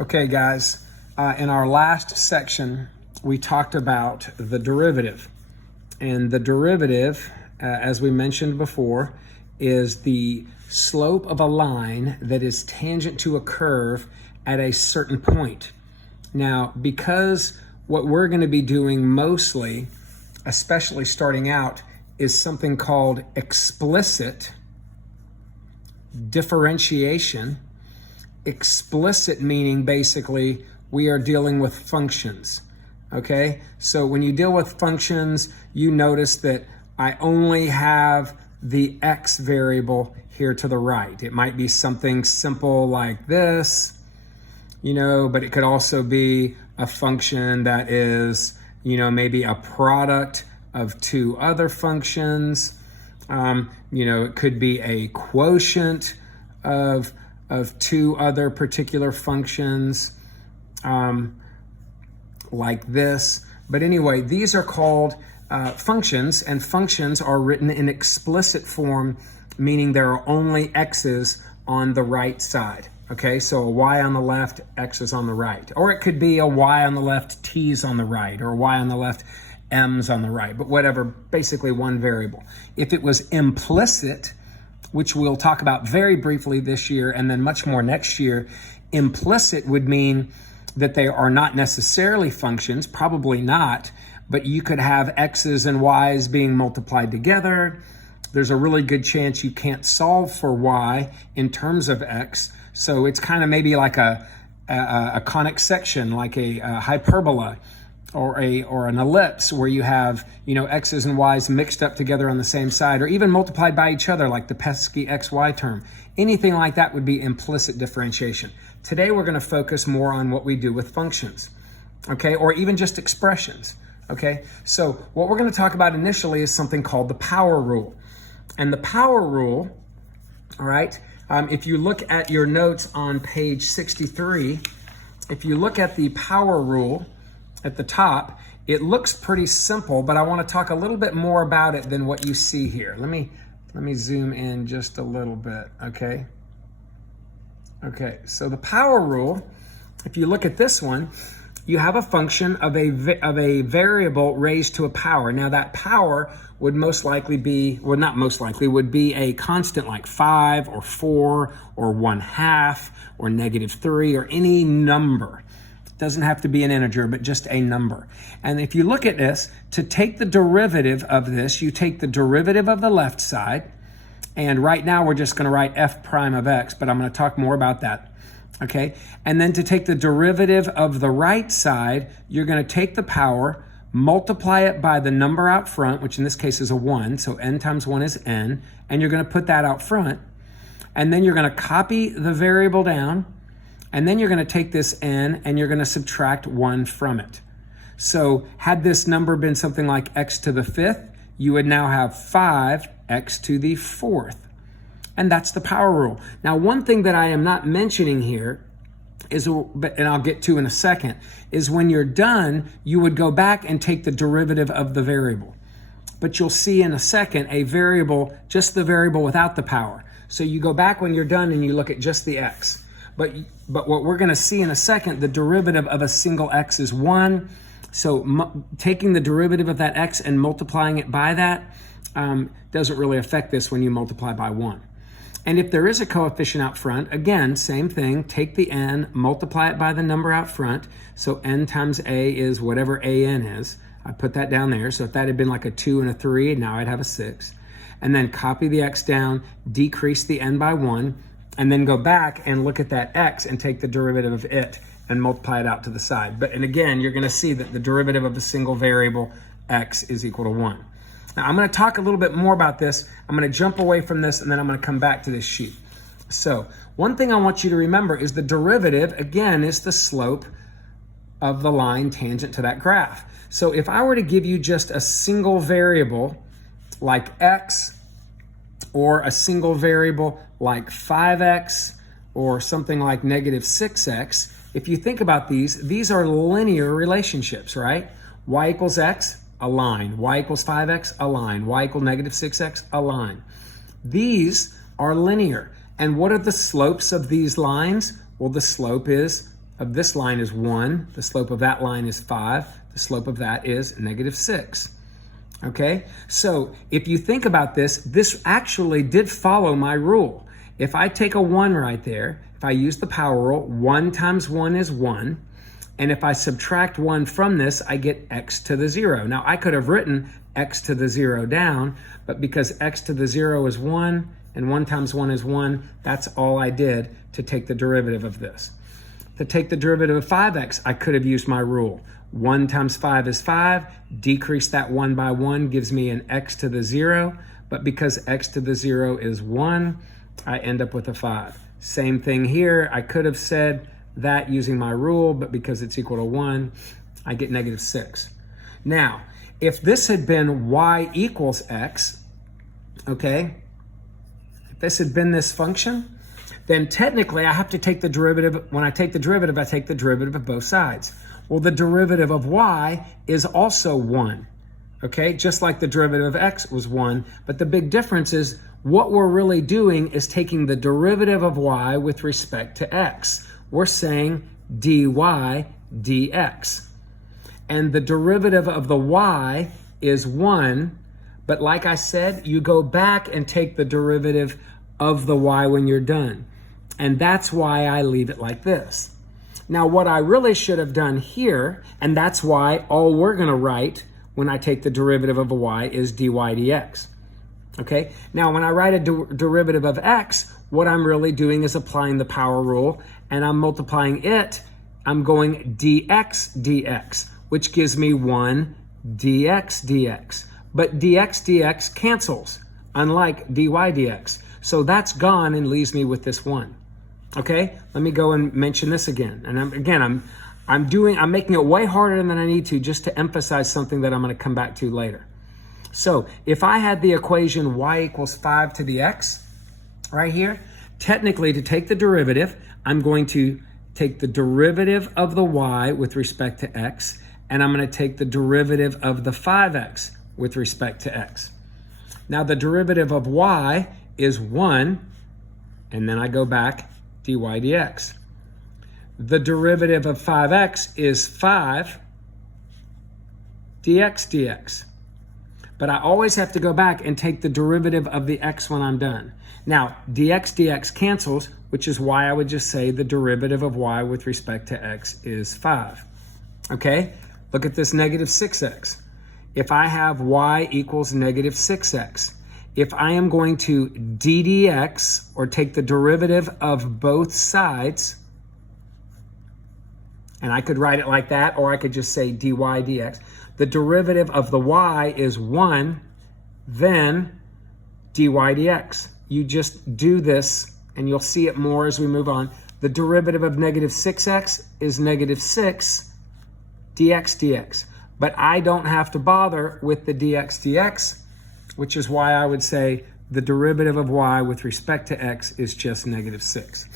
Okay, guys, in our last section, we talked about the derivative. And the derivative, as we mentioned before, is the slope of a line that is tangent to a curve at a certain point. Now, because what we're going to be doing mostly, especially starting out, is something called explicit differentiation. Explicit meaning basically we are dealing with functions. Okay, so when you deal with functions, you notice that I only have the x variable here to the right. It might be something simple like this, but it could also be a function that is, maybe a product of two other functions. It could be a quotient of two other particular functions, like this. But anyway, these are called functions, and functions are written in explicit form, meaning there are only x's on the right side. Okay, so a y on the left, x is on the right. Or it could be a y on the left, t's on the right, or a y on the left, m's on the right, but whatever, basically one variable. If it was implicit, which we'll talk about very briefly this year and then much more next year, implicit would mean that they are not necessarily functions, probably not, but you could have x's and y's being multiplied together. There's a really good chance you can't solve for y in terms of x, so it's kind of maybe like a conic section, like a hyperbola, or an ellipse where you have, x's and y's mixed up together on the same side, or even multiplied by each other, like the pesky xy term. Anything like that would be implicit differentiation. Today we're going to focus more on what we do with functions, okay, or even just expressions, okay? So what we're going to talk about initially is something called the power rule. And the power rule, all right, if you look at your notes on page 63, if you look at the power rule at the top, it looks pretty simple, but I want to talk a little bit more about it than what you see here. Let me zoom in just a little bit, okay? Okay, so the power rule, if you look at this one, you have a function of a variable raised to a power. Now that power would most likely be, well, not most likely, would be a constant like 5 or 4 or 1/2 or -3 or any number. Doesn't have to be an integer, but just a number. And if you look at this, to take the derivative of this, you take the derivative of the left side, and right now we're just going to write f prime of x, but I'm going to talk more about that, okay? And then to take the derivative of the right side, you're going to take the power, multiply it by the number out front, which in this case is a 1, so n times 1 is n, and you're going to put that out front, and then you're going to copy the variable down, and then you're going to take this n and you're going to subtract 1 from it. So had this number been something like x to the 5th, you would now have 5x to the 4th. And that's the power rule. Now, one thing that I am not mentioning here is, and I'll get to in a second, is when you're done, you would go back and take the derivative of the variable. But you'll see in a second a variable, just the variable without the power. So you go back when you're done and you look at just the x. But what we're going to see in a second, the derivative of a single x is 1. So taking the derivative of that x and multiplying it by that doesn't really affect this when you multiply by 1. And if there is a coefficient out front, again, same thing, take the n, multiply it by the number out front. So n times a is whatever an is. I put that down there. So if that had been like a 2 and a 3, now I'd have a 6. And then copy the x down, decrease the n by 1, and then go back and look at that x and take the derivative of it and multiply it out to the side. And again, you're going to see that the derivative of a single variable, x, is equal to 1. Now, I'm going to talk a little bit more about this. I'm going to jump away from this, and then I'm going to come back to this sheet. So one thing I want you to remember is the derivative, again, is the slope of the line tangent to that graph. So if I were to give you just a single variable like x, or a single variable like 5x, or something like -6x, if you think about these are linear relationships, right? Y equals x, a line. Y equals 5x, a line. Y equals -6x, a line. These are linear. And what are the slopes of these lines? Well, the slope is of this line is 1. The slope of that line is 5. The slope of that is -6. Okay, so if you think about this, this actually did follow my rule. If I take a 1 right there, if I use the power rule, 1 times 1 is 1. And if I subtract 1 from this, I get x to the 0. Now, I could have written x to the 0 down, but because x to the 0 is 1, and 1 times 1 is 1, that's all I did to take the derivative of this. To take the derivative of 5x, I could have used my rule. 1 times 5 is 5. Decrease that 1 by 1 gives me an x to the 0. But because x to the 0 is 1, I end up with a 5. Same thing here. I could have said that using my rule, but because it's equal to 1, I get -6. Now, if this had been y equals x, okay, if this had been this function, then technically I have to take the derivative. When I take the derivative, I take the derivative of both sides. Well, the derivative of y is also 1, okay? Just like the derivative of x was 1, but the big difference is what we're really doing is taking the derivative of y with respect to x. We're saying dy dx. And the derivative of the y is 1, but like I said, you go back and take the derivative of the y when you're done. And that's why I leave it like this. Now, what I really should have done here, and that's why all we're going to write when I take the derivative of a y is dy dx. Okay? Now, when I write a derivative of x, what I'm really doing is applying the power rule, and I'm multiplying it. I'm going dx dx, which gives me 1 dx dx. But dx dx cancels, unlike dy dx. So that's gone and leaves me with this 1. Okay, let me go and mention this again. And I'm making it way harder than I need to just to emphasize something that I'm going to come back to later. So if I had the equation y equals 5 to the x right here, technically to take the derivative, I'm going to take the derivative of the y with respect to x, and I'm going to take the derivative of the 5x with respect to x. Now the derivative of y is 1, and then I go back dy dx. The derivative of 5x is 5 dx dx. But I always have to go back and take the derivative of the x when I'm done. Now, dx dx cancels, which is why I would just say the derivative of y with respect to x is 5. Okay, look at this -6x. If I have y equals -6x, if I am going to ddx, or take the derivative of both sides, and I could write it like that, or I could just say dy dx, the derivative of the y is 1, then dy dx. You just do this, and you'll see it more as we move on. The derivative of -6x is -6 dx dx. But I don't have to bother with the dx dx, which is why I would say the derivative of y with respect to x is just -6.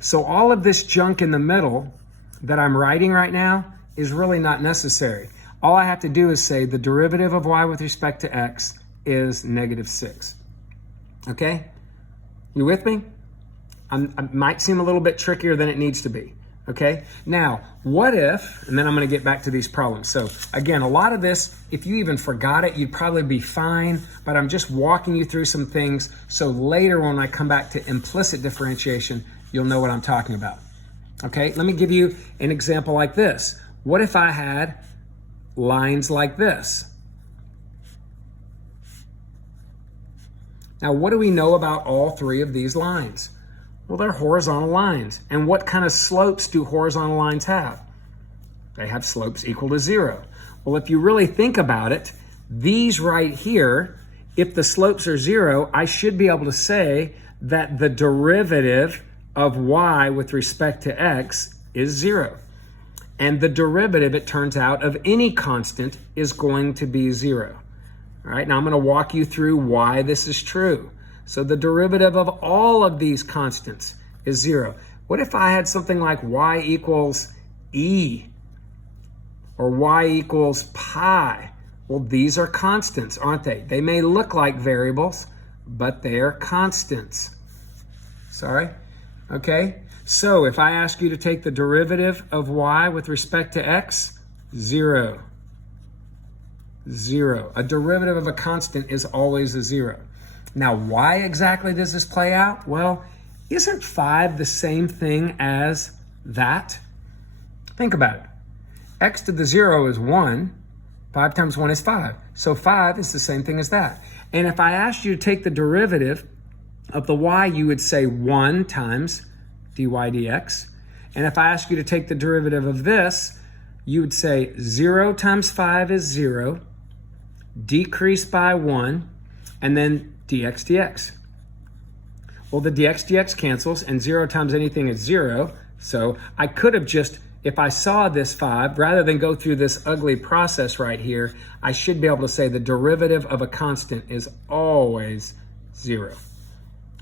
So all of this junk in the middle that I'm writing right now is really not necessary. All I have to do is say the derivative of y with respect to x is -6. Okay? You with me? It might seem a little bit trickier than it needs to be. Okay, now what if, and then I'm going to get back to these problems. So again, a lot of this, if you even forgot it, you'd probably be fine, but I'm just walking you through some things so later when I come back to implicit differentiation, you'll know what I'm talking about. Okay, let me give you an example like this. What if I had lines like this? Now, what do we know about all three of these lines? Well, they're horizontal lines. And what kind of slopes do horizontal lines have? They have slopes equal to 0. Well, if you really think about it, these right here, if the slopes are 0, I should be able to say that the derivative of y with respect to x is 0. And the derivative, it turns out, of any constant is going to be 0. All right, now I'm going to walk you through why this is true. So the derivative of all of these constants is 0. What if I had something like y equals e or y equals pi? Well, these are constants, aren't they? They may look like variables, but they are constants. Sorry. Okay, so if I ask you to take the derivative of y with respect to x, 0. 0. A derivative of a constant is always a 0. Now, why exactly does this play out? Well, isn't 5 the same thing as that? Think about it. X to the 0 is 1. 5 times 1 is 5. So 5 is the same thing as that. And if I asked you to take the derivative of the y, you would say 1 times dy dx. And if I ask you to take the derivative of this, you would say 0 times 5 is 0, decreased by 1, and then dx dx. Well, the dx dx cancels, and 0 times anything is 0. So I could have just, if I saw this 5, rather than go through this ugly process right here, I should be able to say the derivative of a constant is always 0.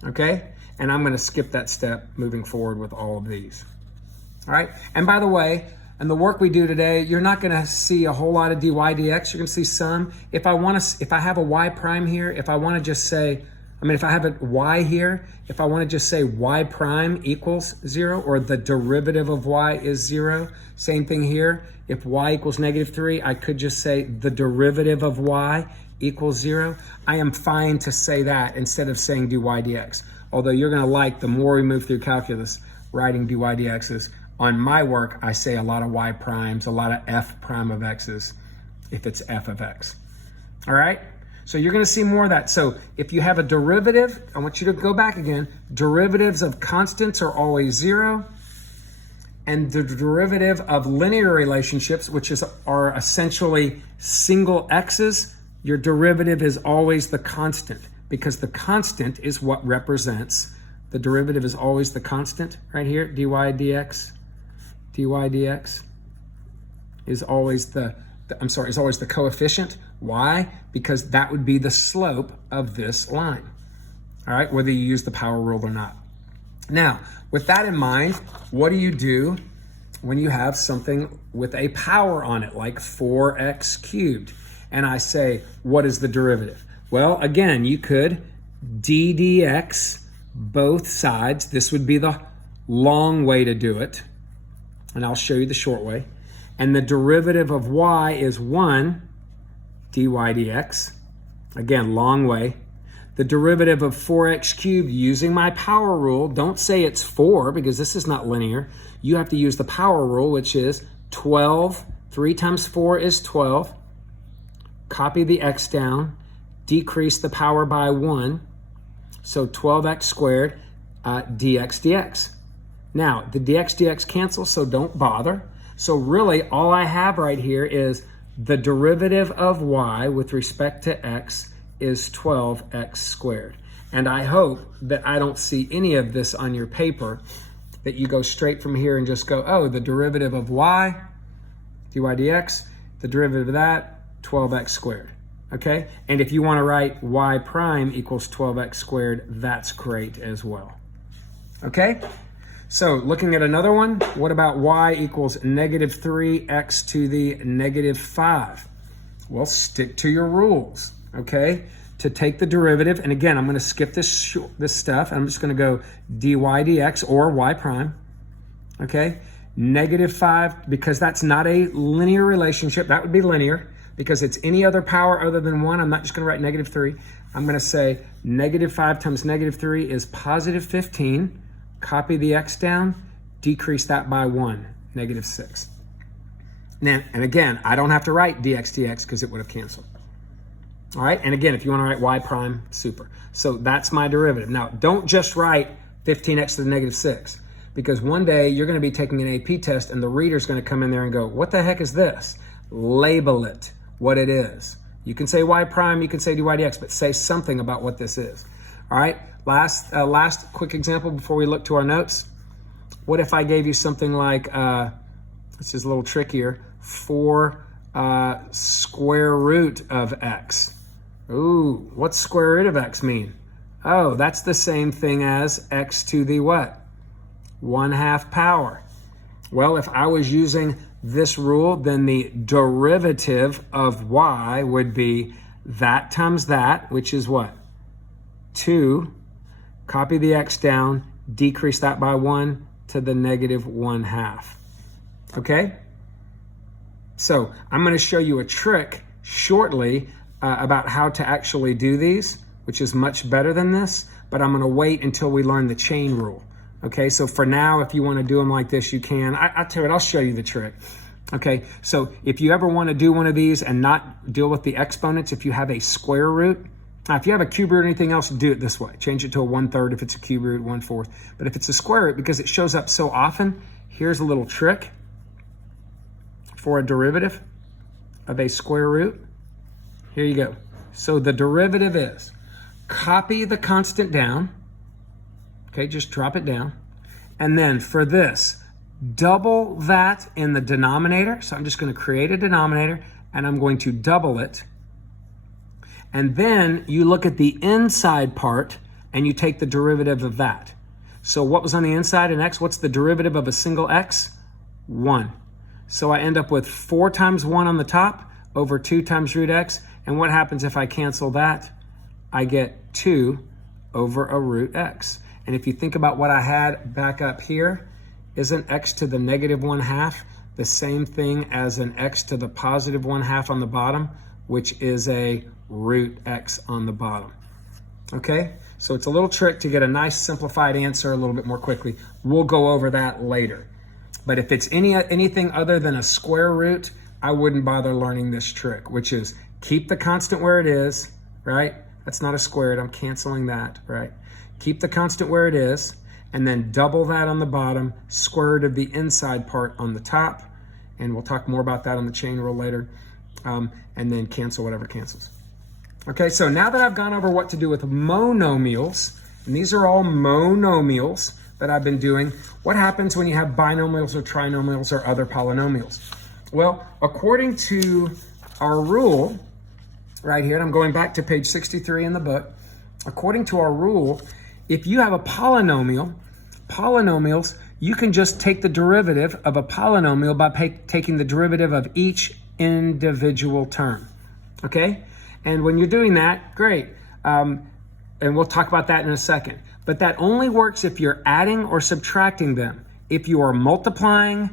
Okay? And I'm going to skip that step moving forward with all of these. All right? And by the way, in the work we do today, you're not going to see a whole lot of dy dx. You're going to see some. If I have a y prime here, if I want to just say, if I have a y here, if I want to just say y prime equals 0, or the derivative of y is 0, same thing here. If y equals -3, I could just say the derivative of y equals 0. I am fine to say that instead of saying dy dx. Although you're going to like, the more we move through calculus, writing dy dx's. On my work, I say a lot of y primes, a lot of f prime of x's, if it's f of x. All right? So you're going to see more of that. So if you have a derivative, I want you to go back again. Derivatives of constants are always 0. And the derivative of linear relationships, which are essentially single x's, your derivative is always the constant, because the constant is what represents, the derivative is always the constant right here, dy dx. dy dx is always is always the coefficient. Why? Because that would be the slope of this line. All right, whether you use the power rule or not. Now, with that in mind, what do you do when you have something with a power on it, like 4x cubed? And I say, what is the derivative? Well, again, you could d dx both sides. This would be the long way to do it. And I'll show you the short way. And the derivative of y is 1 dy dx. Again, long way. The derivative of 4x cubed using my power rule, don't say it's 4 because this is not linear. You have to use the power rule, which is 12. 3 times 4 is 12. Copy the x down. Decrease the power by 1. So 12x squared dx dx. Now, the dx dx cancels, so don't bother. So really, all I have right here is the derivative of y with respect to x is 12x squared. And I hope that I don't see any of this on your paper, that you go straight from here and just go, oh, the derivative of y, dy dx, the derivative of that, 12x squared. Okay? And if you want to write y prime equals 12x squared, that's great as well. Okay? So looking at another one, what about y equals -3x to the -5? Well, stick to your rules, okay? To take the derivative, and again, I'm going to skip this stuff. I'm just going to go dy dx or y prime, okay? -5, because that's not a linear relationship. That would be linear. Because it's any other power other than 1, I'm not just going to write -3. I'm going to say -5 times -3 is +15. Copy the x down, decrease that by 1, -6. Now, and again, I don't have to write dx dx because it would have canceled. All right, and again, if you want to write y prime, super. So that's my derivative. Now, don't just write 15x to the -6, because one day you're going to be taking an AP test and the reader's going to come in there and go, what the heck is this? Label it what it is. You can say y prime, you can say dy dx, but say something about what this is. All right, last quick example before we look to our notes. What if I gave you something like, this is a little trickier, 4 square root of x. Ooh, what's square root of x mean? Oh, that's the same thing as x to the what? 1/2 power. Well, if I was using this rule, then the derivative of y would be that times that, which is what? 2. Copy the x down, decrease that by 1 to the negative 1/2. Okay? So I'm going to show you a trick shortly about how to actually do these, which is much better than this, but I'm going to wait until we learn the chain rule. Okay, so for now, if you want to do them like this, you can. I'll tell you what, I'll show you the trick. Okay, so if you ever want to do one of these and not deal with the exponents, if you have a square root, if you have a cube root or anything else, do it this way. Change it to a 1/3 if it's a cube root, 1/4. But if it's a square root, because it shows up so often, here's a little trick for a derivative of a square root. Here you go. So the derivative is copy the constant down. Okay, just drop it down. And then for this, double that in the denominator. So I'm just going to create a denominator and I'm going to double it. And then you look at the inside part and you take the derivative of that. So what was on the inside in x? What's the derivative of a single x? 1. So I end up with 4 times 1 on the top over 2 times root x. And what happens if I cancel that? I get 2 over a root x. And if you think about what I had back up here, isn't x to the negative 1/2 the same thing as an x to the positive 1/2 on the bottom, which is a root x on the bottom? Okay, so it's a little trick to get a nice simplified answer a little bit more quickly. We'll go over that later. But if it's anything other than a square root, I wouldn't bother learning this trick, which is keep the constant where it is, right? That's not a squared, I'm canceling that, right? Keep the constant where it is, and then double that on the bottom, square root of the inside part on the top, and we'll talk more about that on the chain rule later, and then cancel whatever cancels. Okay, so now that I've gone over what to do with monomials, and these are all monomials that I've been doing, what happens when you have binomials or trinomials or other polynomials? Well, according to our rule right here, and I'm going back to page 63 in the book, according to our rule, if you have a polynomial, polynomials, you can just take the derivative of a polynomial by taking the derivative of each individual term, okay? And when you're doing that, great. And we'll talk about that in a second. But that only works if you're adding or subtracting them. If you are multiplying,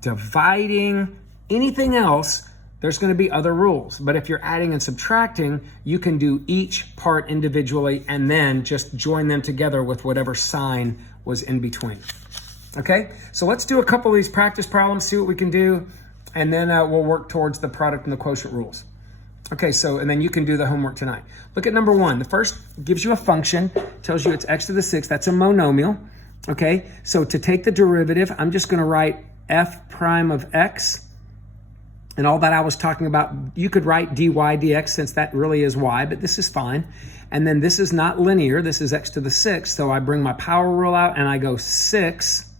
dividing, anything else, there's going to be other rules. But if you're adding and subtracting, you can do each part individually and then just join them together with whatever sign was in between. Okay, so let's do a couple of these practice problems, see what we can do, and then we'll work towards the product and the quotient rules. Okay, so, and then you can do the homework tonight. Look at number 1. The first gives you a function, tells you it's x to the 6th. That's a monomial. Okay, so to take the derivative, I'm just going to write f prime of x. And all that I was talking about, you could write dy dx since that really is y, but this is fine. And then this is not linear. This is x to the 6th. So I bring my power rule out and I go 6,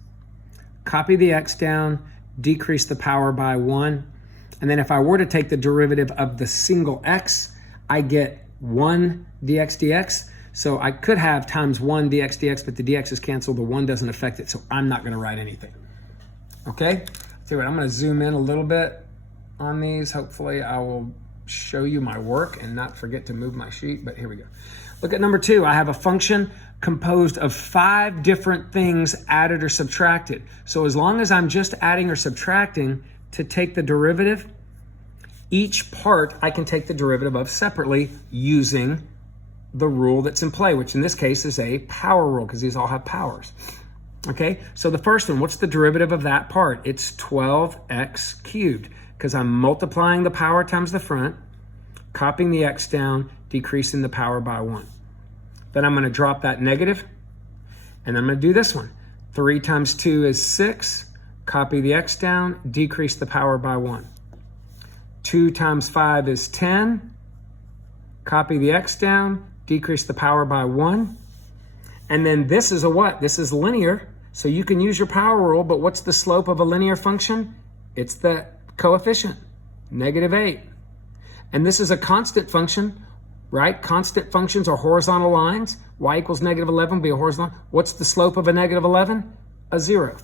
copy the x down, decrease the power by 1. And then if I were to take the derivative of the single x, I get 1 dx dx. So I could have times 1 dx dx, but the dx is canceled. The 1 doesn't affect it, so I'm not going to write anything. Okay? So I'm going to zoom in a little bit on these. Hopefully I will show you my work and not forget to move my sheet, but here we go. Look at number 2. I have a function composed of 5 different things added or subtracted. So as long as I'm just adding or subtracting to take the derivative, each part I can take the derivative of separately using the rule that's in play, which in this case is a power rule because these all have powers. Okay, so the first one, what's the derivative of that part? It's 12x cubed because I'm multiplying the power times the front, copying the x down, decreasing the power by 1. Then I'm going to drop that negative, and I'm going to do this one. 3 times 2 is 6. Copy the x down, decrease the power by 1. 2 times 5 is 10. Copy the x down, decrease the power by 1. And then this is a what? This is linear, so you can use your power rule, but what's the slope of a linear function? It's the coefficient, -8. And this is a constant function, right? Constant functions are horizontal lines. Y equals -11 will be a horizontal. What's the slope of a -11? A 0.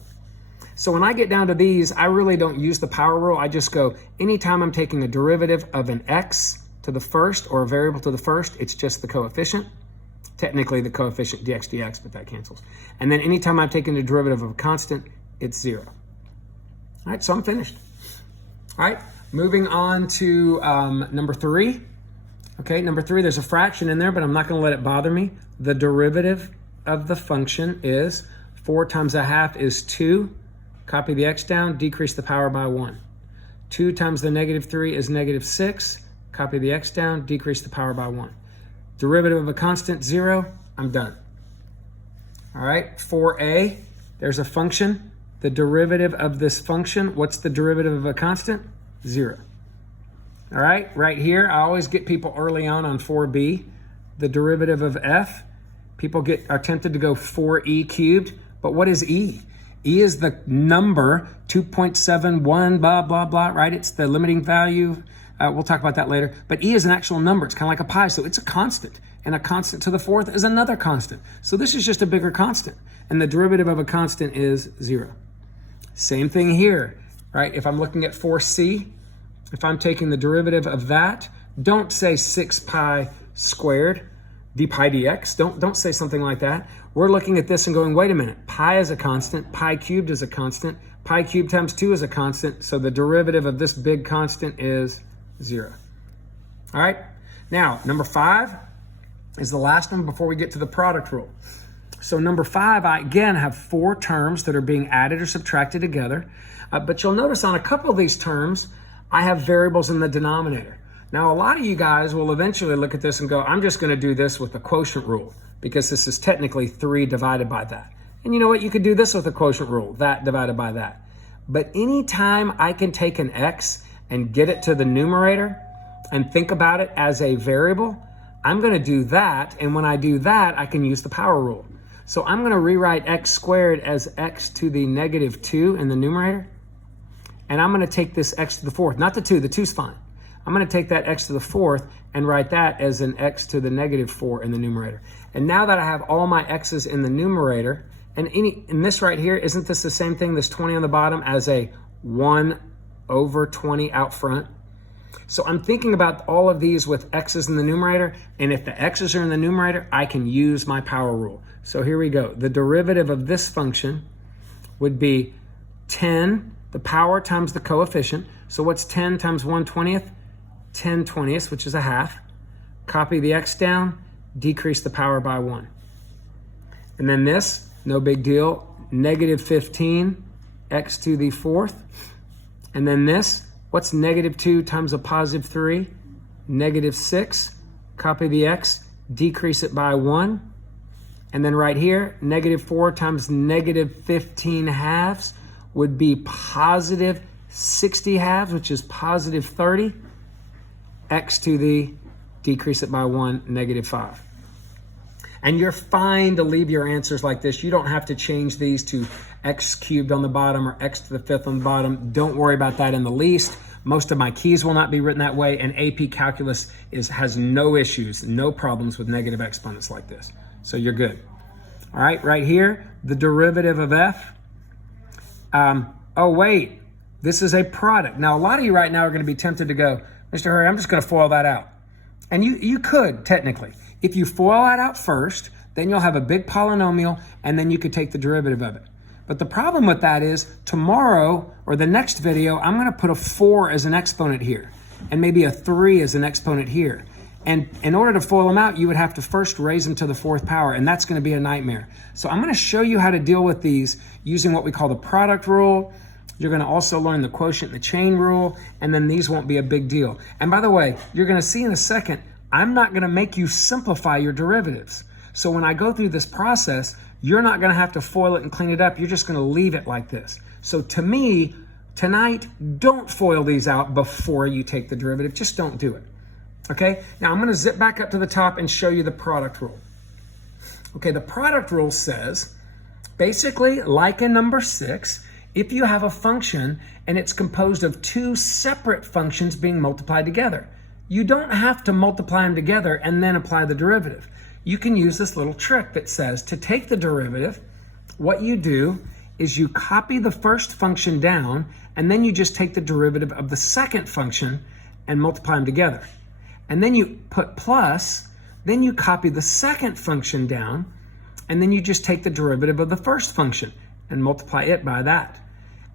So when I get down to these, I really don't use the power rule. I just go, anytime I'm taking a derivative of an x to the first or a variable to the first, it's just the coefficient. technically the coefficient dx dx, but that cancels. And then anytime I've taken the derivative of a constant, it's 0. All right, so I'm finished. All right, moving on to number 3. Okay, number 3, there's a fraction in there, but I'm not going to let it bother me. The derivative of the function is 4 times a half is 2. Copy the x down, decrease the power by 1. 2 times the negative 3 is negative 6. Copy the x down, decrease the power by 1. Derivative of a constant, 0. I'm done. All right, 4a, there's a function. The derivative of this function, what's the derivative of a constant? 0. All right, right here, I always get people early on 4b. The derivative of f, people are tempted to go 4e cubed, but what is e? E is the number 2.71, blah, blah, blah, right? It's the limiting value. We'll talk about that later. But e is an actual number. It's kind of like a pi, so it's a constant. And a constant to the 4th is another constant. So this is just a bigger constant. And the derivative of a constant is 0. Same thing here, right? If I'm looking at 4c, if I'm taking the derivative of that, don't say 6 pi squared d pi dx. Don't say something like that. We're looking at this and going, wait a minute, pi is a constant, pi cubed is a constant, pi cubed times 2 is a constant, so the derivative of this big constant is 0. All right, now number 5 is the last one before we get to the product rule. So number 5, I again have 4 terms that are being added or subtracted together, but you'll notice on a couple of these terms, I have variables in the denominator. Now, a lot of you guys will eventually look at this and go, I'm just going to do this with the quotient rule because this is technically 3 divided by that. And you know what? You could do this with the quotient rule, that divided by that. But anytime I can take an x and get it to the numerator and think about it as a variable, I'm going to do that. And when I do that, I can use the power rule. So I'm going to rewrite x squared as x to the negative 2 in the numerator. And I'm going to take this x to the 4th, not the 2, the 2's fine. I'm going to take that x to the 4th and write that as an x to the negative 4 in the numerator. And now that I have all my x's in the numerator, and in this right here, isn't this the same thing, this 20 on the bottom, as a 1 over 20 out front? So I'm thinking about all of these with x's in the numerator, and if the x's are in the numerator, I can use my power rule. So here we go. The derivative of this function would be 10, the power times the coefficient. So what's 10 times 1/20th? 10/20, which is a half. Copy the x down, decrease the power by 1. And then this, no big deal, negative 15, x to the 4th. And then this, what's negative 2 times a positive 3? Negative 6. Copy the x, decrease it by 1. And then right here, negative 4 times negative 15 halves would be positive 60 halves, which is positive 30. X to the, decrease it by 1, negative 5. And you're fine to leave your answers like this. You don't have to change these to x cubed on the bottom or x to the 5th on the bottom. Don't worry about that in the least. Most of my keys will not be written that way, and AP Calculus has no issues, no problems with negative exponents like this. So you're good. All right, right here, the derivative of f. Oh, wait, this is a product. Now, a lot of you right now are going to be tempted to go, Mr. Hurry, I'm just going to FOIL that out. And you could, technically. If you FOIL that out first, then you'll have a big polynomial, and then you could take the derivative of it. But the problem with that is tomorrow or the next video, I'm going to put a 4 as an exponent here and maybe a 3 as an exponent here. And in order to FOIL them out, you would have to first raise them to the 4th power, and that's going to be a nightmare. So I'm going to show you how to deal with these using what we call the product rule. You're going to also learn the quotient and the chain rule, and then these won't be a big deal. And by the way, you're going to see in a second, I'm not going to make you simplify your derivatives. So when I go through this process, you're not going to have to FOIL it and clean it up. You're just going to leave it like this. So to me, tonight, don't FOIL these out before you take the derivative. Just don't do it. Okay, now I'm going to zip back up to the top and show you the product rule. Okay, the product rule says, basically, like in number 6, if you have a function and it's composed of 2 separate functions being multiplied together, you don't have to multiply them together and then apply the derivative. You can use this little trick that says to take the derivative, what you do is you copy the first function down and then you just take the derivative of the second function and multiply them together. And then you put plus Then you copy the second function down, and then you just take the derivative of the first function and multiply it by that.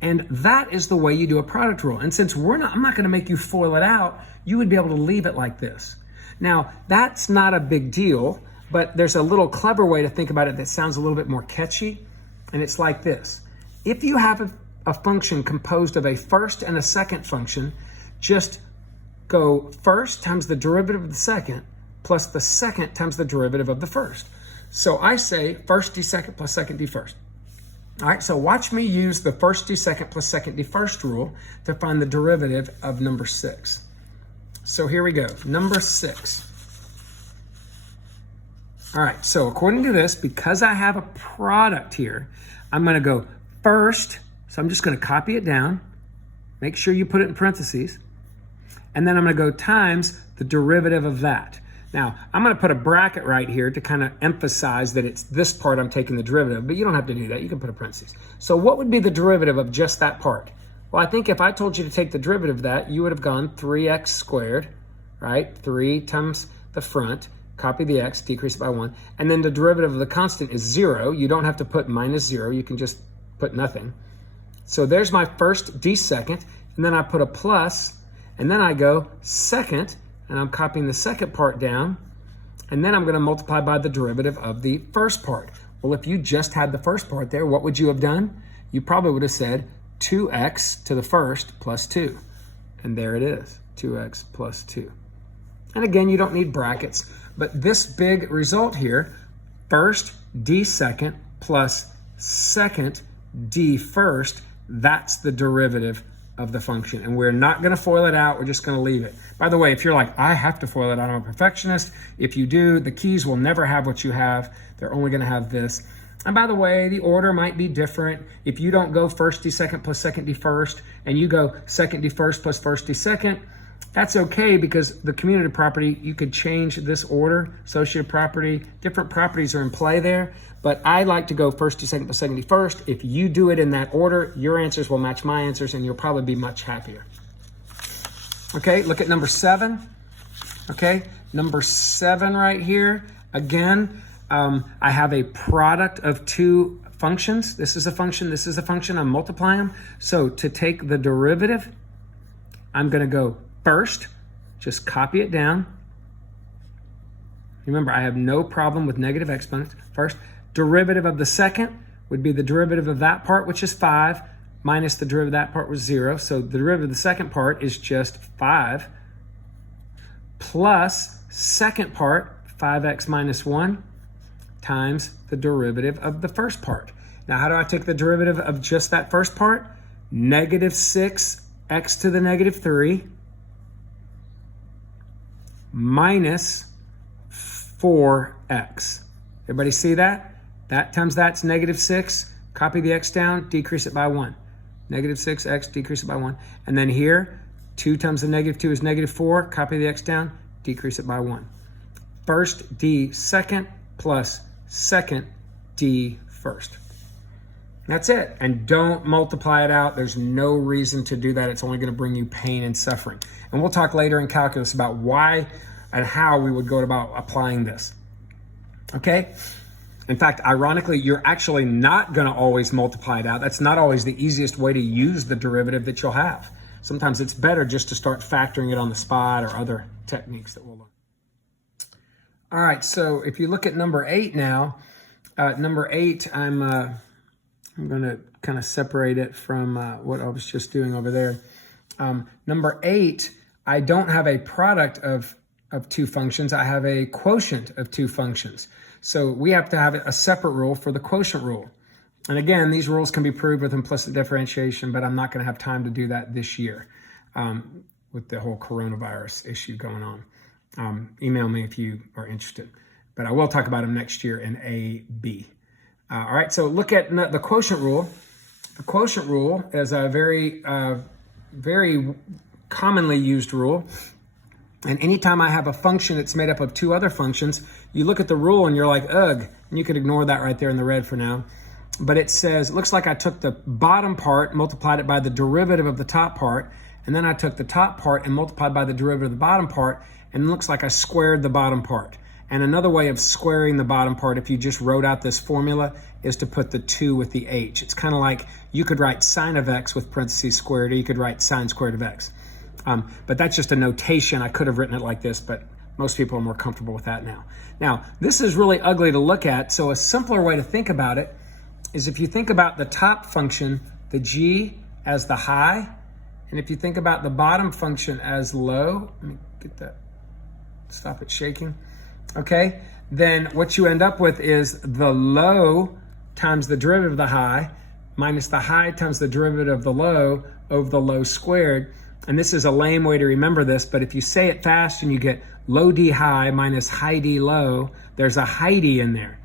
And that is the way you do a product rule. And since I'm not going to make you FOIL it out, you would be able to leave it like this. Now, that's not a big deal, but there's a little clever way to think about it that sounds a little bit more catchy, and it's like this. If you have a function composed of a first and a second function, just go first times the derivative of the second plus the second times the derivative of the first. So I say first d second plus second d first. All right, so watch me use the first d second plus second d first rule to find the derivative of number 6. So here we go, number 6. All right, so according to this, because I have a product here, I'm going to go first. So I'm just going to copy it down. Make sure you put it in parentheses. And then I'm going to go times the derivative of that. Now, I'm going to put a bracket right here to kind of emphasize that it's this part I'm taking the derivative, but you don't have to do that. You can put a parentheses. So what would be the derivative of just that part? Well, I think if I told you to take the derivative of that, you would have gone 3x squared, right? 3 times the front. Copy the x, decrease it by 1, and then the derivative of the constant is 0. You don't have to put minus 0. You can just put nothing. So there's my first d second, and then I put a plus, and then I go second, and I'm copying the second part down, and then I'm going to multiply by the derivative of the first part. Well, if you just had the first part there, what would you have done? You probably would have said 2x to the first plus 2. And there it is, 2x plus 2. And again, you don't need brackets. But this big result here, first d second plus second d first, that's the derivative of the function. And we're not going to FOIL it out. We're just going to leave it. By the way, if you're like, I have to FOIL it out, I'm a perfectionist. If you do, the keys will never have what you have. They're only going to have this. And by the way, the order might be different. If you don't go first d second plus second d first, and you go second d first plus first d second, that's okay, because the commutative property, you could change this order, associative property, different properties are in play there, but I like to go first d second plus second d first. If you do it in that order, your answers will match my answers and you'll probably be much happier. Okay, look at number 7. Okay, number 7 right here. Again, I have a product of two functions. This is a function, this is a function, I'm multiplying them. So to take the derivative, I'm gonna go first, just copy it down. Remember, I have no problem with negative exponents. First, derivative of the second would be the derivative of that part, which is 5, minus the derivative of that part was 0. So the derivative of the second part is just 5, plus second part, 5x minus 1, times the derivative of the first part. Now, how do I take the derivative of just that first part? Negative 6x to the negative 3 minus 4x. Everybody see that? That times that's negative 6. Copy the x down, decrease it by 1. Negative 6x, decrease it by 1. And then here, 2 times the negative 2 is negative 4. Copy the x down, decrease it by 1. First d second plus second d first. That's it. And don't multiply it out. There's no reason to do that. It's only going to bring you pain and suffering. And we'll talk later in calculus about why and how we would go about applying this. Okay? In fact, ironically, you're actually not going to always multiply it out. That's not always the easiest way to use the derivative that you'll have. Sometimes it's better just to start factoring it on the spot or other techniques that we'll learn. All right, so if you look at number 8 now, number 8, I'm going to kind of separate it from what I was just doing over there. Number 8, I don't have a product of two functions. I have a quotient of two functions. So we have to have a separate rule for the quotient rule. And again, these rules can be proved with implicit differentiation, but I'm not going to have time to do that this year with the whole coronavirus issue going on. Email me if you are interested. But I will talk about them next year in A, B. All right, so look at the quotient rule. The quotient rule is a very commonly used rule. And anytime I have a function that's made up of two other functions, you look at the rule and you're like, ugh, and you could ignore that right there in the red for now. But it says, it looks like I took the bottom part, multiplied it by the derivative of the top part, and then I took the top part and multiplied by the derivative of the bottom part, and it looks like I squared the bottom part. And another way of squaring the bottom part, if you just wrote out this formula, is to put the 2 with the h. It's kind of like you could write sine of x with parentheses squared, or you could write sine squared of x. But that's just a notation. I could have written it like this, but most people are more comfortable with that now. Now, this is really ugly to look at, so a simpler way to think about it is if you think about the top function, the g, as the high, and if you think about the bottom function as low, let me get that, stop it shaking, okay? Then what you end up with is the low times the derivative of the high minus the high times the derivative of the low over the low squared. And this is a lame way to remember this, but if you say it fast and you get low d high minus high d low, there's a Heidi in there.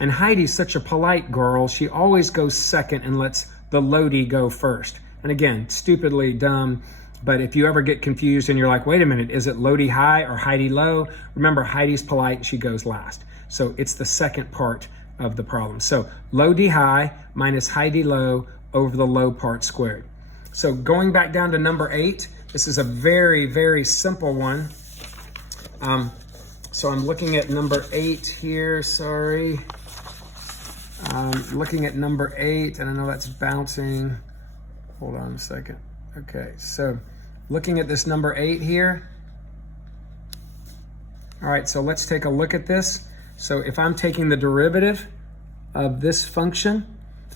And Heidi's such a polite girl. She always goes second and lets the low d go first. And again, stupidly dumb, but if you ever get confused and you're like, wait a minute, is it low d high or high d low? Remember, Heidi's polite and she goes last. So it's the second part of the problem. So low d high minus high d low over the low part squared. So going back down to number 8, this is a very, very simple one. So I'm looking at number 8 here, sorry. Looking at number 8, and I know that's bouncing. Hold on a second. Okay, so looking at this number 8 here. All right, so let's take a look at this. So if I'm taking the derivative of this function,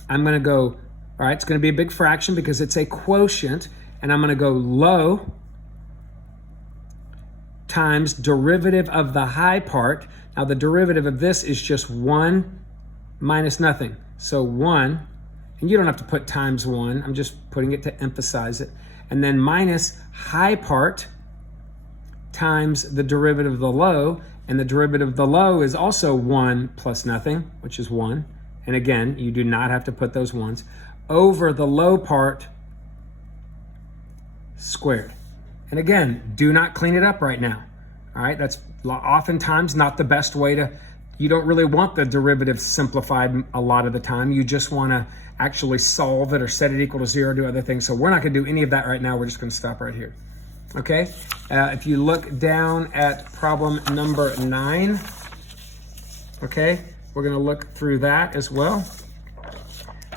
I'm gonna go, all right, it's gonna be a big fraction because it's a quotient, and I'm gonna go low times derivative of the high part. Now the derivative of this is just 1 minus nothing. So 1, and you don't have to put times 1, I'm just putting it to emphasize it. And then minus high part times the derivative of the low, and the derivative of the low is also 1 plus nothing, which is 1. And again, you do not have to put those ones, over the low part squared. And again, do not clean it up right now. All right, that's oftentimes not the best way to, you don't really want the derivative simplified a lot of the time. You just want to actually solve it or set it equal to 0, do other things. So we're not going to do any of that right now. We're just going to stop right here. Okay, if you look down at problem number 9, okay, we're going to look through that as well.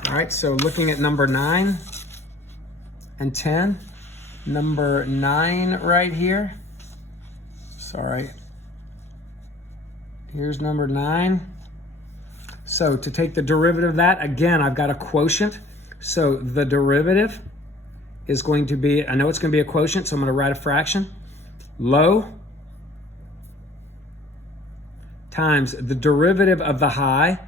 All right, so looking at number 9 and 10. Number 9 right here. Sorry. Here's number 9. So to take the derivative of that, again, I've got a quotient. So the derivative is going to be, I know it's going to be a quotient, so I'm going to write a fraction. Low times the derivative of the high,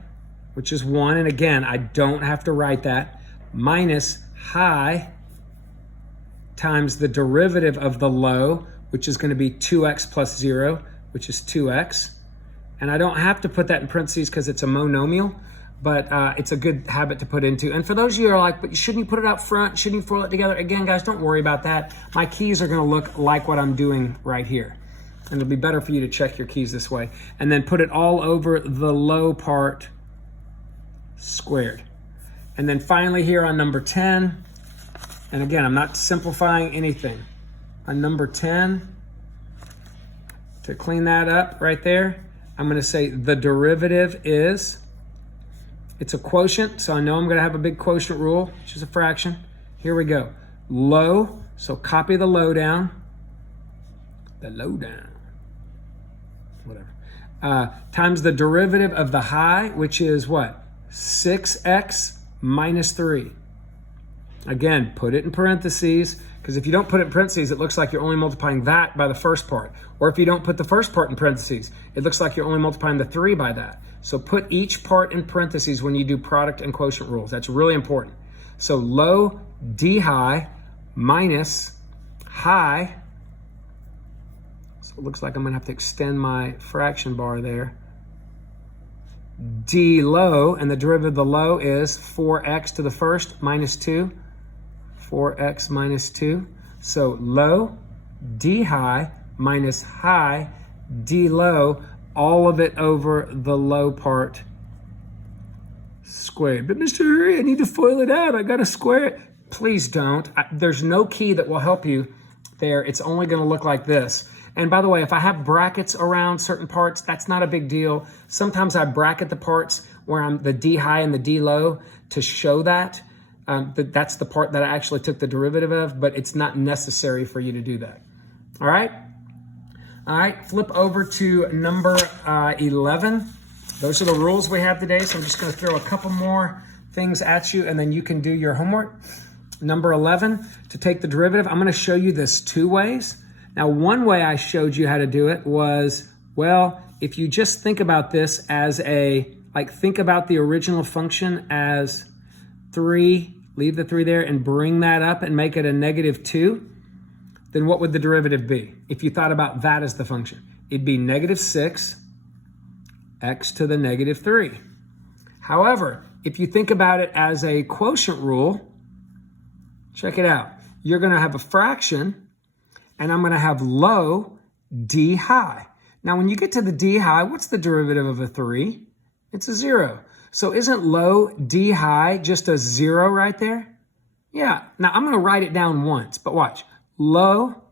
which is 1. And again, I don't have to write that, minus high times the derivative of the low, which is going to be 2x plus 0, which is 2x. And I don't have to put that in parentheses because it's a monomial, but it's a good habit to put into. And for those of you who are like, but shouldn't you put it out front? Shouldn't you fold it together? Again, guys, don't worry about that. My keys are going to look like what I'm doing right here. And it'll be better for you to check your keys this way. And then put it all over the low part squared. And then finally here on number 10, and again, I'm not simplifying anything. On number 10, to clean that up right there, I'm going to say the derivative is, it's a quotient, so I know I'm going to have a big quotient rule, which is a fraction. Here we go. Low, so copy the low down. Whatever. Times the derivative of the high, which is what? 6x minus 3. Again, put it in parentheses, because if you don't put it in parentheses, it looks like you're only multiplying that by the first part. Or if you don't put the first part in parentheses, it looks like you're only multiplying the 3 by that. So put each part in parentheses when you do product and quotient rules. That's really important. So low d high minus high. So it looks like I'm going to have to extend my fraction bar there. D low, and the derivative of the low is 4x to the first minus 2. 4x minus 2. So low d high minus high d low, all of it over the low part squared. But Mr. Hurry, I need to FOIL it out. I got to square it. Please don't. There's no key that will help you there. It's only going to look like this. And by the way, if I have brackets around certain parts, that's not a big deal. Sometimes I bracket the parts where I'm the D high and the D low to show that. That's the part that I actually took the derivative of, but it's not necessary for you to do that. All right? All right, flip over to number 11. Those are the rules we have today, so I'm just going to throw a couple more things at you, and then you can do your homework. Number 11, to take the derivative, I'm going to show you this two ways. Now, one way I showed you how to do it was, well, if you just think about this as think about the original function as 3, leave the 3 there, and bring that up and make it a -2, then what would the derivative be? If you thought about that as the function, it'd be -6 x to the -3. However, if you think about it as a quotient rule, check it out. You're going to have a fraction, and I'm going to have low d high. Now, when you get to the d high, what's the derivative of a 3? It's a 0. So isn't low d high just a 0 right there? Yeah. Now, I'm going to write it down once, but watch. Low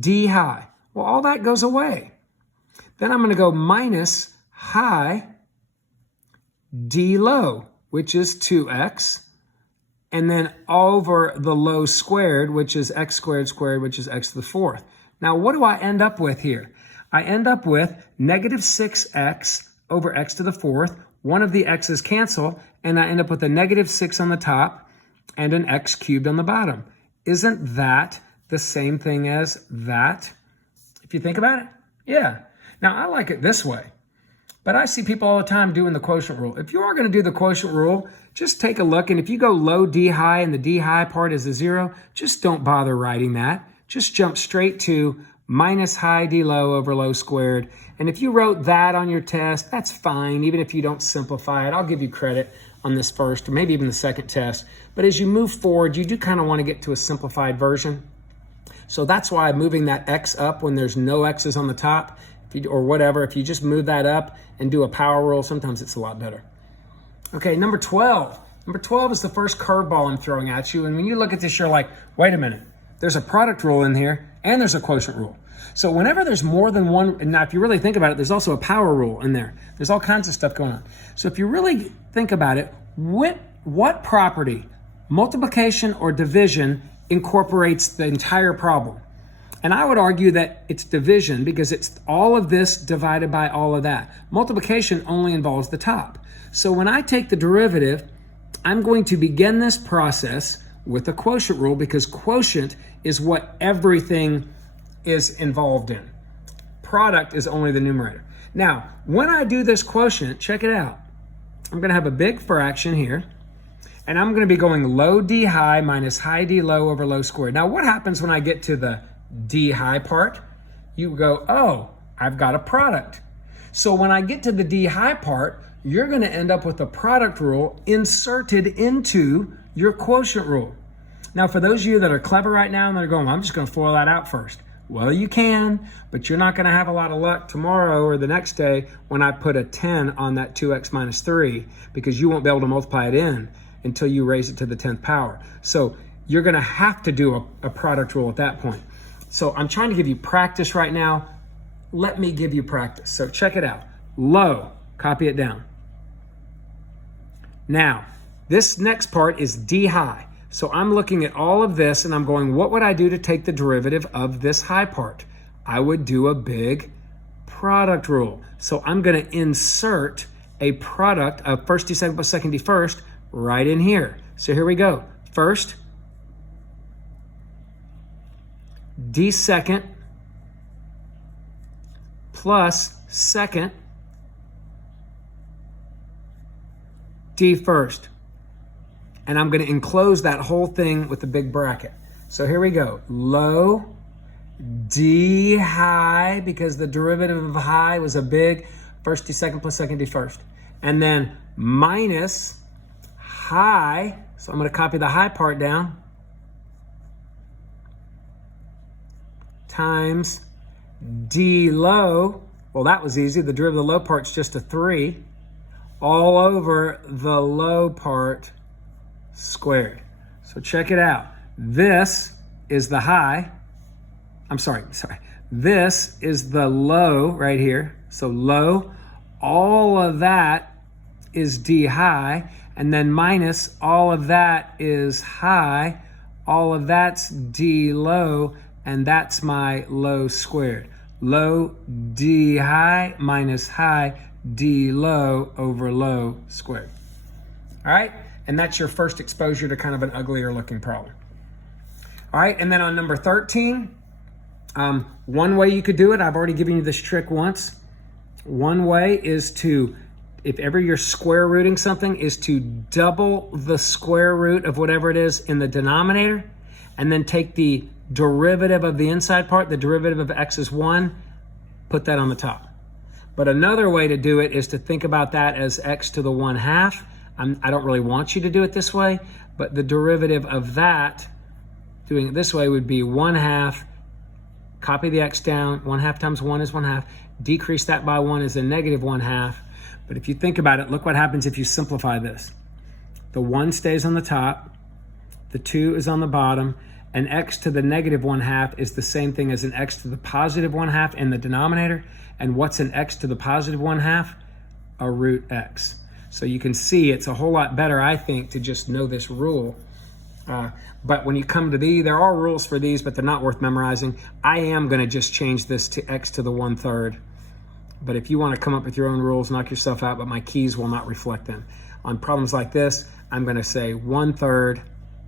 d high. Well, all that goes away. Then I'm going to go minus high d low, which is 2x, and then over the low squared, which is x squared squared, which is x to the 4th. Now, what do I end up with here? I end up with -6x over x to the 4th. One of the x's cancel, and I end up with a -6 on the top and an x cubed on the bottom. Isn't that the same thing as that? If you think about it? Yeah. Now, I like it this way. But I see people all the time doing the quotient rule. If you are going to do the quotient rule, just take a look. And if you go low d high and the d high part is a 0, just don't bother writing that. Just jump straight to minus high d low over low squared. And if you wrote that on your test, that's fine, even if you don't simplify it. I'll give you credit on this first, or maybe even the second test. But as you move forward, you do kind of want to get to a simplified version. So that's why I'm moving that x up when there's no x's on the top, or whatever. If you just move that up and do a power rule, sometimes it's a lot better. Okay, number 12. Number 12 is the first curveball I'm throwing at you. And when you look at this, you're like, wait a minute. There's a product rule in here, and there's a quotient rule. So whenever there's more than one, and now if you really think about it, there's also a power rule in there. There's all kinds of stuff going on. So if you really think about it, what property, multiplication or division, incorporates the entire problem? And I would argue that it's division, because it's all of this divided by all of that. Multiplication only involves the top. So when I take the derivative, I'm going to begin this process with a quotient rule, because quotient is what everything is involved in. Product is only the numerator. Now, when I do this quotient, check it out. I'm going to have a big fraction here, and I'm going to be going low d high minus high d low over low squared. Now, what happens when I get to the d high part? You go, oh, I've got a product. So when I get to the d high part, you're going to end up with a product rule inserted into your quotient rule. Now, for those of you that are clever right now and they're going, well, I'm just going to FOIL that out first. Well, you can, but you're not going to have a lot of luck tomorrow or the next day when I put a 10 on that 2x minus 3, because you won't be able to multiply it in until you raise it to the 10th power. So you're going to have to do a product rule at that point. So I'm trying to give you practice right now. Let me give you practice. So check it out. Low, copy it down. Now, this next part is d high. So I'm looking at all of this and I'm going, what would I do to take the derivative of this high part? I would do a big product rule. So I'm going to insert a product of first d second plus second d first right in here. So here we go. First, d second plus second d first. And I'm going to enclose that whole thing with a big bracket. So here we go. Low d high, because the derivative of high was a big first d second plus second d first. And then minus high. So I'm going to copy the high part down. Times d low. Well, that was easy. The derivative of the low part's just a 3. All over the low part squared. So check it out. This is the high. I'm sorry. This is the low right here. So low, all of that is d high, and then minus all of that is high, all of that's d low, and that's my low squared. Low d high minus high d low over low squared. All right, and that's your first exposure to kind of an uglier looking problem. All right, and then on number 13, one way you could do it, I've already given you this trick once. One way is to, if ever you're square rooting something, is to double the square root of whatever it is in the denominator, and then take the derivative of the inside part, the derivative of x is 1, put that on the top. But another way to do it is to think about that as x to the 1/2. I don't really want you to do it this way, but the derivative of that, doing it this way, would be 1/2, copy the x down, 1/2 times 1 is 1/2, decrease that by 1 is a negative 1/2. But if you think about it, look what happens if you simplify this. The 1 stays on the top, the 2 is on the bottom, and x to the negative 1/2 is the same thing as an x to the positive 1/2 in the denominator. And what's an x to the positive 1/2? A root x. So you can see it's a whole lot better, I think, to just know this rule. But when you come to there are rules for these, but they're not worth memorizing. I am going to just change this to x to the 1/3. But if you want to come up with your own rules, knock yourself out, but my keys will not reflect them. On problems like this, I'm going to say 1/3,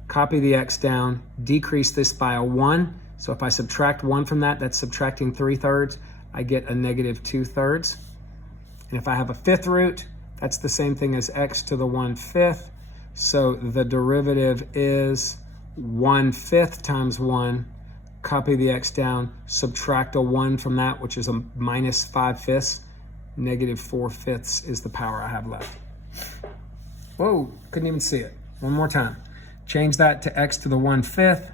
copy the x down, decrease this by a 1. So if I subtract 1 from that, that's subtracting 3/3. I get a negative 2/3. And if I have a fifth root, that's the same thing as x to the 1/5. So the derivative is 1/5 times 1. Copy the x down, subtract a 1 from that, which is a minus 5/5. Negative 4/5 is the power I have left. Whoa, couldn't even see it. One more time. Change that to x to the 1/5,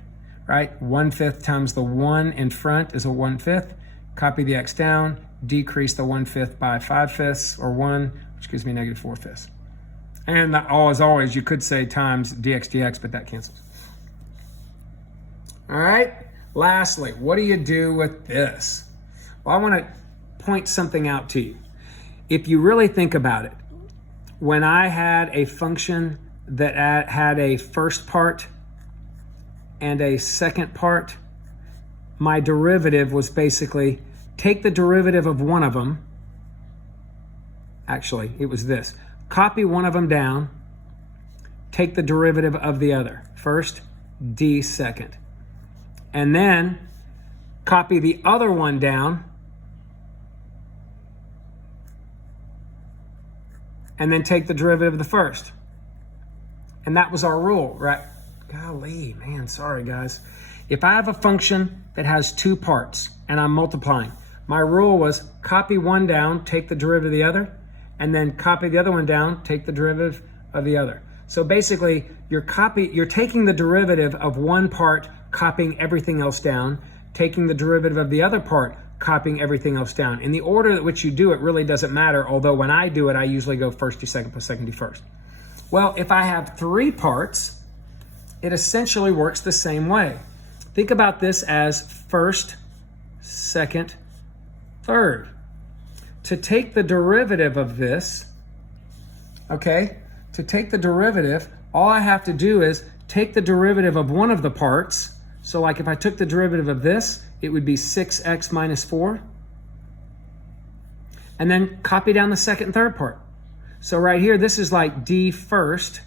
right? 1/5 times the 1 in front is a 1/5. Copy the x down, decrease the 1/5 by 5/5 or 1, which gives me negative 4/5. And as always, you could say times dx dx, but that cancels. All right, lastly, what do you do with this? Well, I want to point something out to you. If you really think about it, when I had a function that had a first part and a second part, my derivative was basically take the derivative of one of them. Actually, it was this. Copy one of them down, take the derivative of the other. First, d second. And then copy the other one down, and then take the derivative of the first. And that was our rule, right? Golly, man, sorry guys. If I have a function that has two parts and I'm multiplying, my rule was copy one down, take the derivative of the other, and then copy the other one down, take the derivative of the other. So basically, you're taking the derivative of one part, copying everything else down, taking the derivative of the other part, copying everything else down. In the order in which you do it really doesn't matter, although when I do it, I usually go first to second plus second to first. Well, if I have three parts, it essentially works the same way. Think about this as first, second, third. To take the derivative of this, okay, to take the derivative, all I have to do is take the derivative of one of the parts. So like if I took the derivative of this, it would be 6x minus 4. And then copy down the second and third part. So right here, this is like d first,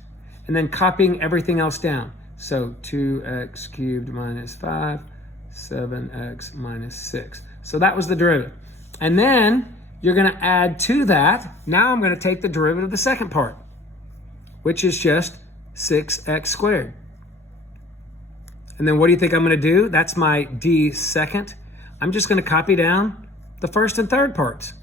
and then copying everything else down. So 2x cubed minus 5, 7x minus 6. So that was the derivative. And then you're going to add to that. Now I'm going to take the derivative of the second part, which is just 6x squared. And then what do you think I'm going to do? That's my d second. I'm just going to copy down the first and third parts.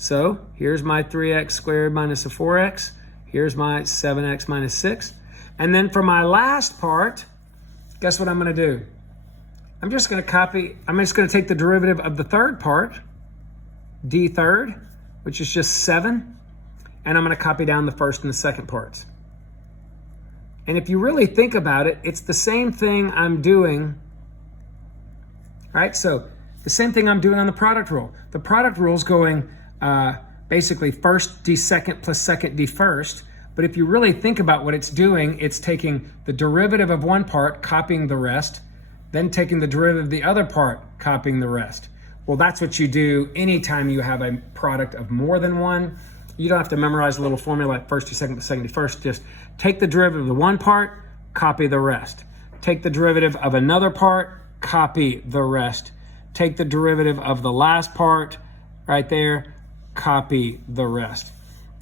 So here's my 3x squared minus a 4x. Here's my 7x minus 6. And then for my last part, guess what I'm going to do? I'm just going to take the derivative of the third part, d third, which is just 7, and I'm going to copy down the first and the second parts. And if you really think about it, it's the same thing I'm doing. All right, so The same thing I'm doing on the product rule. The product rule is going basically first d second plus second d first. But if you really think about what it's doing, it's taking the derivative of one part, copying the rest, then taking the derivative of the other part, copying the rest. Well, that's what you do anytime you have a product of more than one. You don't have to memorize a little formula like first d second plus second d first. Just take the derivative of the one part, copy the rest. Take the derivative of another part, copy the rest. Take the derivative of the last part right there, copy the rest.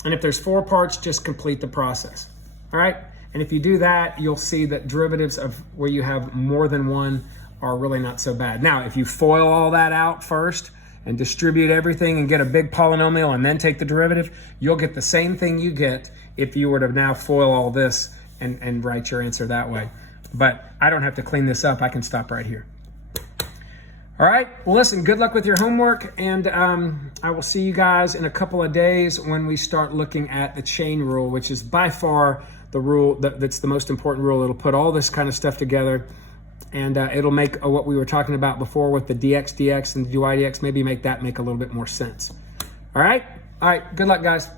And if there's 4 parts, just complete the process. All right? And if you do that, you'll see that derivatives of where you have more than one are really not so bad. Now, if you FOIL all that out first and distribute everything and get a big polynomial and then take the derivative, you'll get the same thing you get if you were to now FOIL all this and write your answer that way. But I don't have to clean this up. I can stop right here. All right, well, listen, good luck with your homework, and I will see you guys in a couple of days when we start looking at the chain rule, which is by far the rule that's the most important rule. It'll put all this kind of stuff together, and it'll make what we were talking about before with the dx and the dy dx, maybe make that make a little bit more sense. All right, good luck, guys.